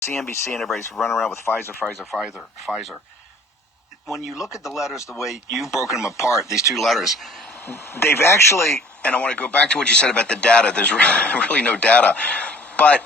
CNBC and everybody's running around with Pfizer. When you look at the letters the way you've broken them apart, these two letters, they've actually, and I want to go back to what you said about the data, there's really no data, but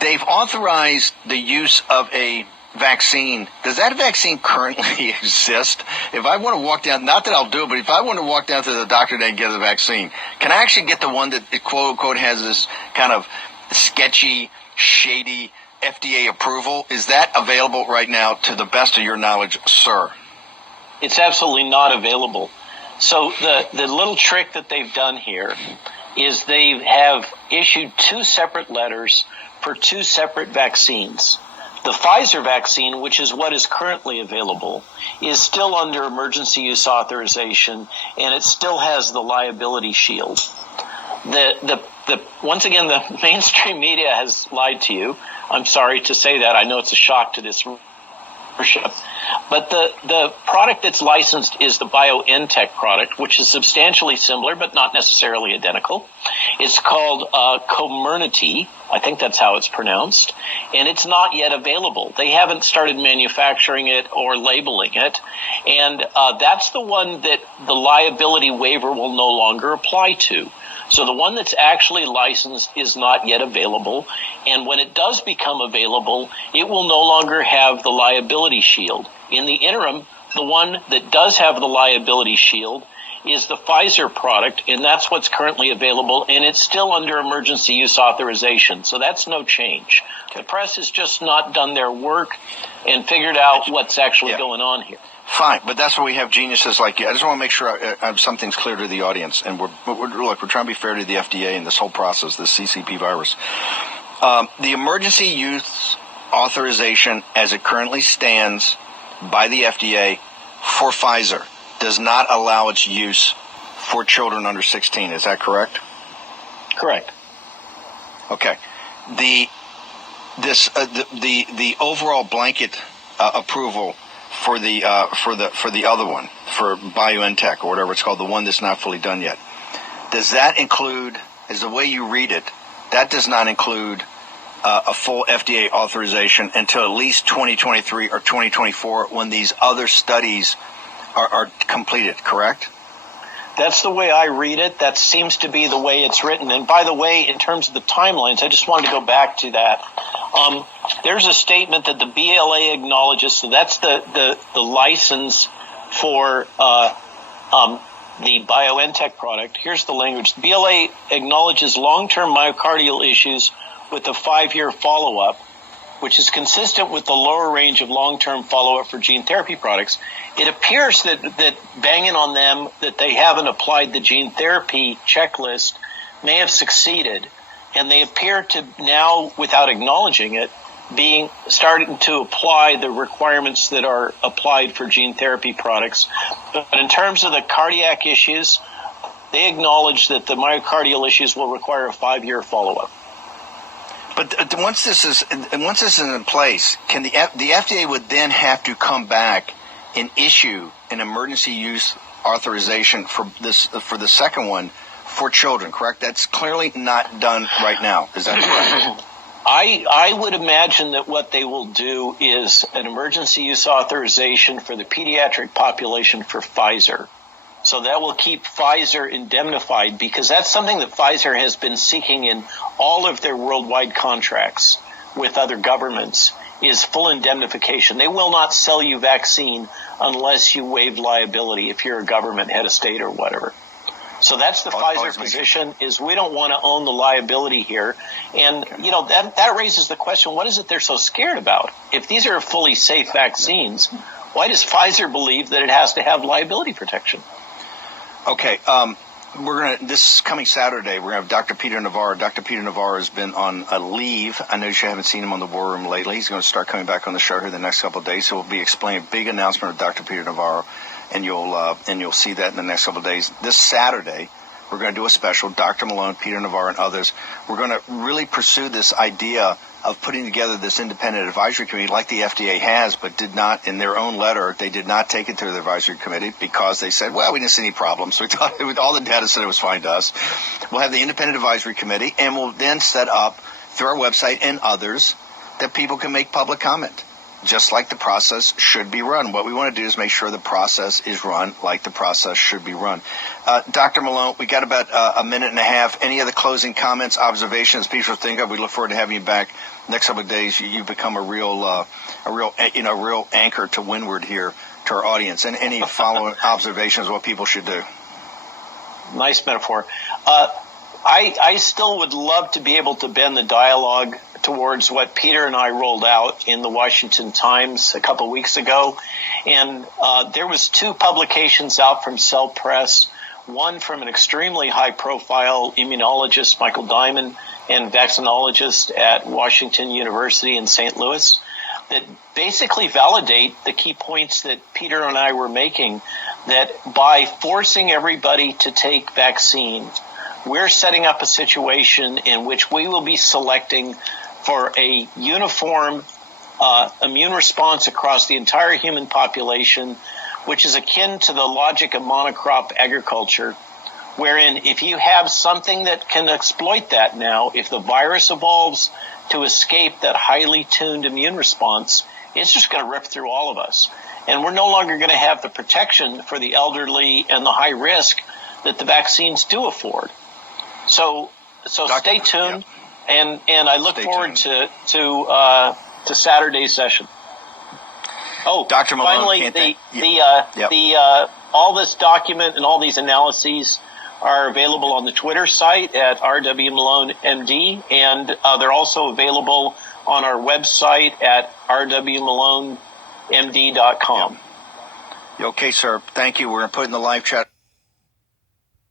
they've authorized the use of a vaccine. Does that vaccine currently exist? If I want to walk down, not that I'll do it, but if I want to walk down to the doctor today and get the vaccine, can I actually get the one that, quote unquote, has this kind of sketchy, shady FDA approval? Is that available right now to the best of your knowledge, sir? It's absolutely not available. So the little trick that they've done here is they have issued two separate letters for two separate vaccines. The Pfizer vaccine, which is what is currently available, is still under emergency use authorization, and it still has the liability shield. Once again, the mainstream media has lied to you. I'm sorry to say that. I know it's a shock to this readership. But the product that's licensed is the BioNTech product, which is substantially similar, but not necessarily identical. It's called Comirnaty. I think that's how it's pronounced. And it's not yet available. They haven't started manufacturing it or labeling it. And that's the one that the liability waiver will no longer apply to. So the one that's actually licensed is not yet available. And when it does become available, it will no longer have the liability shield. In the interim, the one that does have the liability shield is the Pfizer product, and that's what's currently available, and it's still under emergency use authorization. So that's no change. The press has just not done their work and figured out what's actually going on here. Fine, but that's why we have geniuses like you. I just want to make sure something's clear to the audience, and we're trying to be fair to the FDA in this whole process, this CCP virus. The emergency use authorization, as it currently stands by the FDA for Pfizer, does not allow its use for children under 16. Is that correct? Correct. Okay. The overall blanket approval for the other one, for BioNTech or whatever it's called, the one that's not fully done yet, does that include, as the way you read it, that does not include a full FDA authorization until at least 2023 or 2024 when these other studies are completed, correct? That's the way I read it. That seems to be the way it's written. And by the way, in terms of the timelines, I just wanted to go back to that. There's a statement that the BLA acknowledges, so that's the license for the BioNTech product. Here's the language. The BLA acknowledges long-term myocardial issues with a 5-year follow-up, which is consistent with the lower range of long-term follow-up for gene therapy products. It appears that banging on them that they haven't applied the gene therapy checklist may have succeeded, and they appear to now, without acknowledging it, starting to apply the requirements that are applied for gene therapy products. But in terms of the cardiac issues, they acknowledge that the myocardial issues will require a 5-year follow-up. But once this is in place, can the FDA would then have to come back and issue an emergency use authorization for the second one for children, correct? That's clearly not done right now. Is that correct? I would imagine that what they will do is an emergency use authorization for the pediatric population for Pfizer. So that will keep Pfizer indemnified, because that's something that Pfizer has been seeking in all of their worldwide contracts with other governments, is full indemnification. They will not sell you vaccine unless you waive liability if you're a government, head of state or whatever. So that's the Pfizer position, is we don't want to own the liability here. And, that raises the question, what is it they're so scared about? If these are fully safe vaccines, why does Pfizer believe that it has to have liability protection? Okay, this coming Saturday, we're going to have Dr. Peter Navarro. Dr. Peter Navarro has been on a leave. I know you haven't seen him on the War Room lately. He's going to start coming back on the show here the next couple of days. So we'll be explaining a big announcement of Dr. Peter Navarro, and you'll see that in the next couple of days. This Saturday, we're going to do a special. Dr. Malone, Peter Navarro, and others. We're going to really pursue this idea of putting together this independent advisory committee like the FDA has, but did not, in their own letter, they did not take it to the advisory committee because they said, well, we didn't see any problems. So we thought all the data said it was fine to us. We'll have the independent advisory committee, and we'll then set up, through our website and others, that people can make public comment, just like the process should be run. What we want to do is make sure the process is run like the process should be run. Dr. Malone, we got about a minute and a half. Any other closing comments, observations, people think of? We look forward to having you back next couple of days. You've become a real anchor to Windward here to our audience. And any following observations, what people should do? Nice metaphor. I still would love to be able to bend the dialogue towards what Peter and I rolled out in the Washington Times a couple weeks ago. And there was 2 publications out from Cell Press, one from an extremely high-profile immunologist, Michael Diamond, and vaccinologist at Washington University in St. Louis, that basically validate the key points that Peter and I were making, that by forcing everybody to take vaccines, we're setting up a situation in which we will be selecting for a uniform immune response across the entire human population, which is akin to the logic of monocrop agriculture, wherein if you have something that can exploit that now, if the virus evolves to escape that highly tuned immune response, it's just going to rip through all of us. And we're no longer going to have the protection for the elderly and the high risk that the vaccines do afford. So stay tuned, and I look forward to Saturday's session. Oh, Dr. Malone, finally, all this document and all these analyses are available on the Twitter site at RW Malone MD, and they're also available on our website at rwmalonemd.com. Okay, sir. Thank you. We're going to put in the live chat.